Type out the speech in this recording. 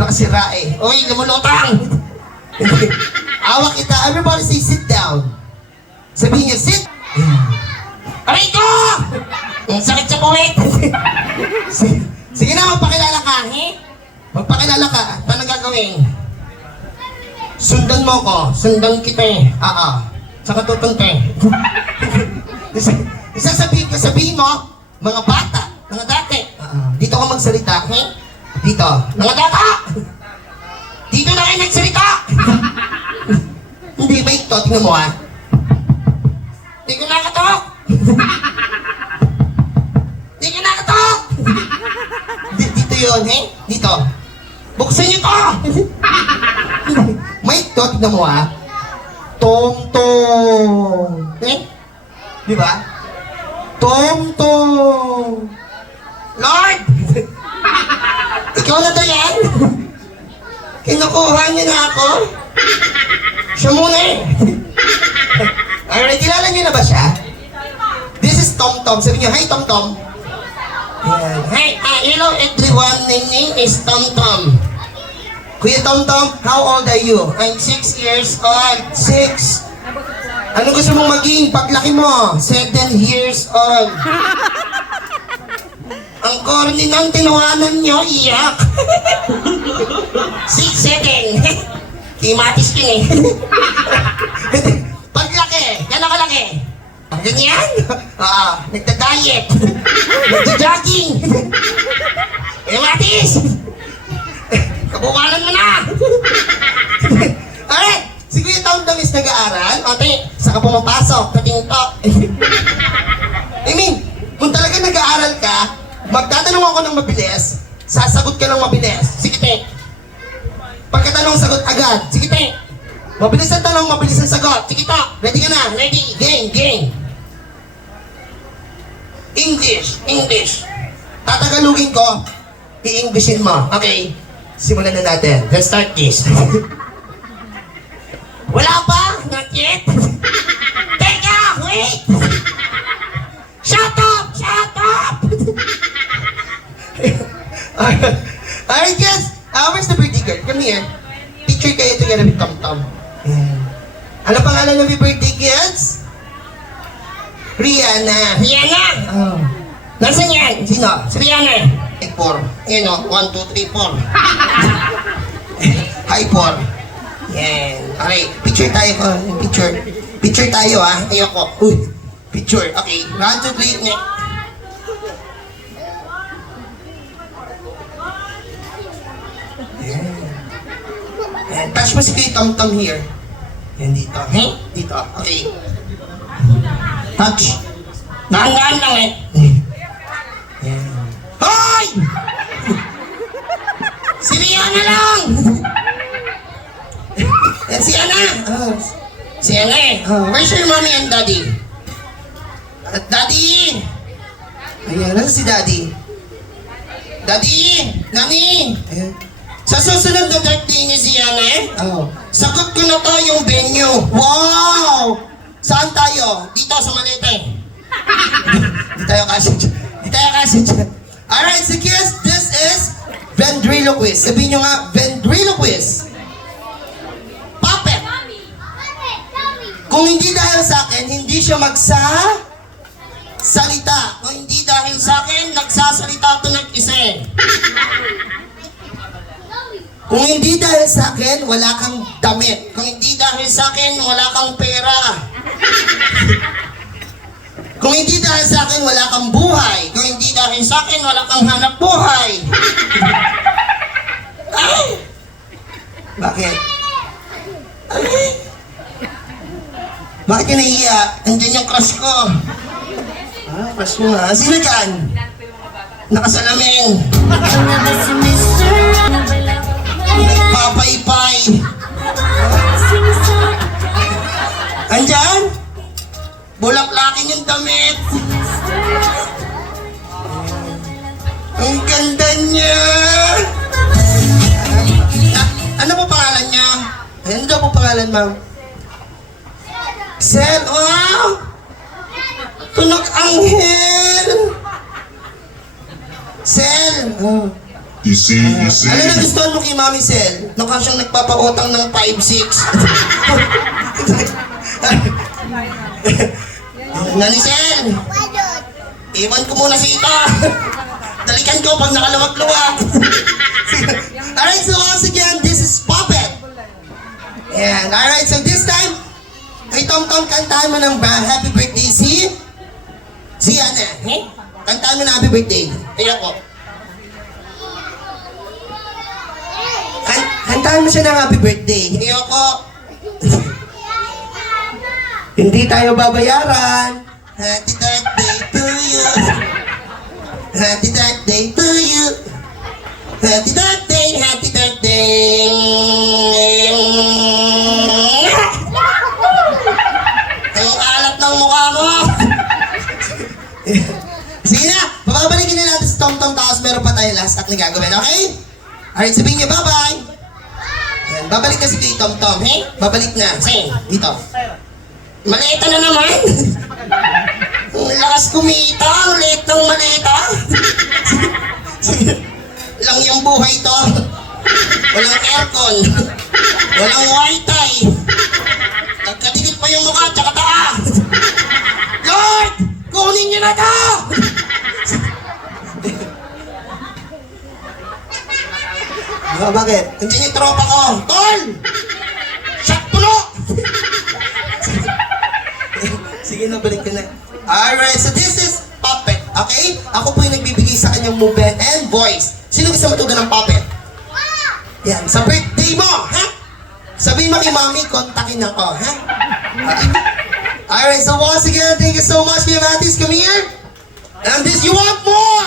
Nakasira eh. Uy, lumulutang! Awak kita. Everybody say sit down. Sabihin niya, sit! Aray ko! Ang sakit sa buwit! Sige na, magpakilala ka. Magpakilala ka. Paano gagawin? Sundan mo ko. Sundan kita eh. Saka tutunte. Sabihin mo, mga bata, mga dati. Dito ka magsalita. Dito. Mga data! Dito na kayo nagsalita! Hindi ba ito? Tingnan mo Hindi ko nakatok! Hindi ko nakatok! Dito yun, Dito. Buksan niyo to! May ito, tingnan mo Tong-tong. Di ba? Tong-tong. Lord! Ikaw na to yan? Kinukuha niyo na ako? Siya muna Alright, kilala niyo na ba siya? This is Tom Tom. Sabi niyo, hi Tom Tom. Hi, hello everyone. My name is Tom Tom. Kuya Tom Tom, how old are you? I'm 6 years old. 6? Ano gusto mong maging paglaki mo? 7 years old. Ang corny ng tinawanan nyo, iyak. 6, 7. Kimatis yun Paglaki, gano'n kalaki? Ganyan? Nagda-diet. Nagda-jogging. Kimatis. Kabukalan mo na! Alright! Si Kuya Tom Tom is nag-aaral. Saka pumapasok. Katingto. I mean, kung talaga nag-aaral ka, magtatanong ako ng mabilis, sasagot ka ng mabilis. Sige, te. Pagkatanong, sagot agad. Sige, te. Mabilis ang tanong, mabilis ang sagot. Sige, to. Ready ka na? Ready? Game. English. Tatagalugin ko, i-Englishin mo. Okay. Simulan na natin. Let's start this. Wala pa? Not yet? Teka! Wait! Shut up! Alright guys, where's the birthday girl? Come here. Picture kayo together with Tom Tom. Ano pangalan ng birthday kids? Rihanna. Nasaan yan? Sino? Si Rihanna. 4. Yan o, 1, 2, 3, 4. Hi, 4. Yan. Okay, picture tayo ko. Picture tayo Ayoko. Picture. Okay, 1, 2, 3, next. Yan. Touch mo si Kuya Tom Tom here. Yan dito. Dito. Okay. Touch. Nahangaan lang Yan. Hoy! Si Rihanna lang! Yan si Ana. Si Ana Where's your mommy and daddy? Daddy! Ayan, nasa si daddy? Daddy! Nani! Ayan. Sa susunod na birthday ni si Ana sagot ko na to yung venue. Wow! Saan tayo? Dito sa Malete. Di tayo kasi dyan. Alright, so kids, this is ventriloquist. Sabihin nyo nga, ventriloquist. Puppet. Kung hindi dahil sa akin, hindi siya salita. Kung hindi dahil sa akin, nagsasalita ito nag-isa. Kung hindi dahil sa akin, wala kang damit. Kung hindi dahil sa akin, wala kang pera. Kung hindi dahil sa akin, wala kang buhay. Kung hindi dahil sa akin, wala kang hanap buhay. Ay! Bakit? Ay! Bakit ka nahiya? Nandiyan yung crush ko. Crush mo nga. Sino dyan? Nakasalamin. Nagpapaypay. Andyan? Bulaklakin yung damit. Ang ganda niya. Ano po pangalan niya? Ano daw po pangalan, ma'am? Sel, wow! Tunog Anghel! Sel! You see, you see. Ano na gustuhan mo kay Mami Sel? Mukha siyang nagpapautang ng 5-6. Nani Sel, iwan ko muna si ito. Dalikan ko pag nakaluwag-luwag. Alright, so once again, this is Puppet. And alright, so this time, ay Tom, kantahan mo ng happy birthday si Ana. Kantahan mo na happy birthday. Ayan ko. Kantahan mo siya ng happy birthday. Ayoko. Hindi tayo babayaran. Happy birthday to you. Happy birthday to you. Happy birthday, happy birthday. Ang alat ng mukha mo. Sige na, bababalikin na natin si Tom tapos meron pa tayo last act na gagawin, okay? Alright, sabihin niyo bye-bye. Ayan, babalik na si kay Tom, he? Babalik na. Sige, dito. Maleta na naman. Ang lakas kumita, ang liit ng maleta. Lang yung buhay to. Walang aircon. Walang wifi. Nagkadikit pa yung mukha, tsaka taa. Lord! Kunin niyo na to! Bakit? Nandiyan yung tropa ko. Tol! Shot puno! Sige na, balik ka na. Alright, so this is Puppet, okay? Ako po yung nagbibigay sa kanyang movement and voice. Sino gusto matugan ng Puppet? Yan, sa birthday mo, ha? Sabihin mo kay Mami, kontakin ako, ha? Okay. Alright, so once again, thank you so much, Kuya Matis. Come here. And this, you want more?